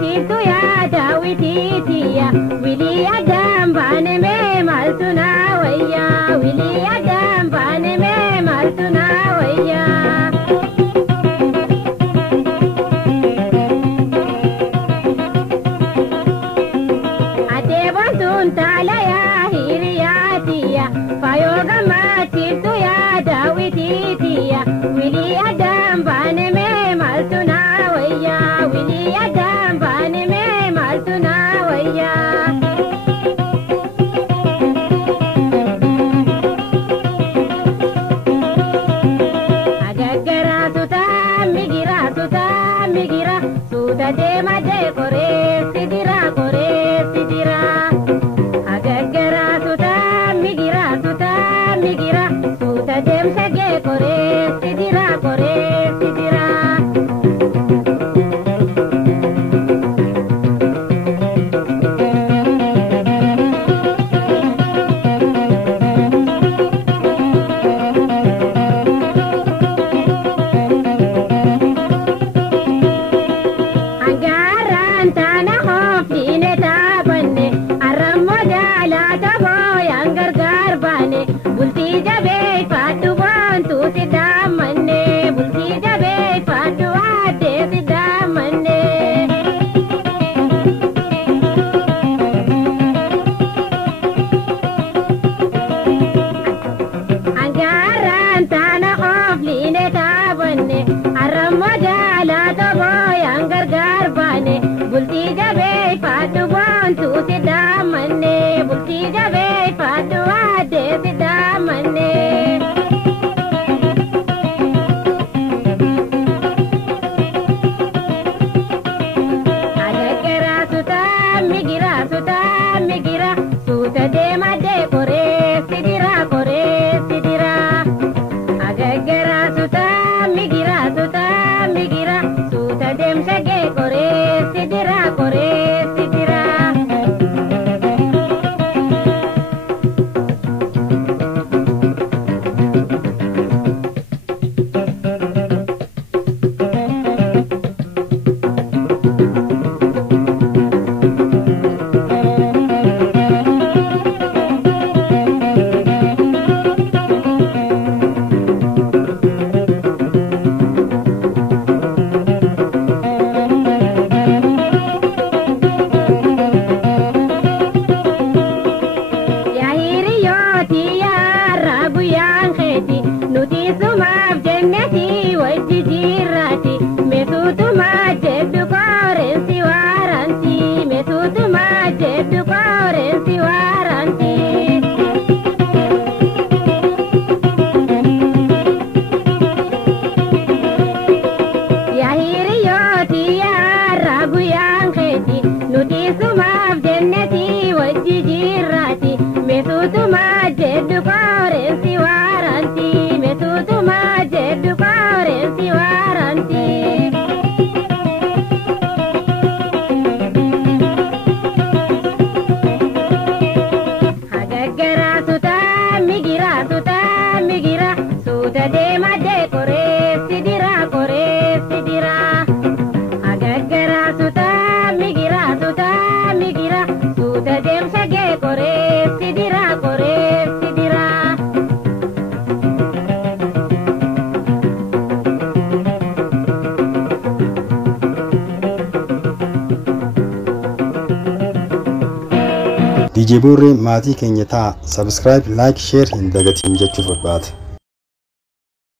tirtu ya dawitiya wili adam bane me maltuna wayya wili adam bane me maltuna wayya ade bantun tala ya hiriyatiya fayoga ma tirtu ya dawitiya wili adam bane me maltuna wayya wili adam bane me maltuna wayya agaggara suta migira suta de made kore sidira agaggara suta migira suta dem sage kore sidira DJ Borre maatii keenya taa subscribe like share hin dagatiin jechuuf barbaada.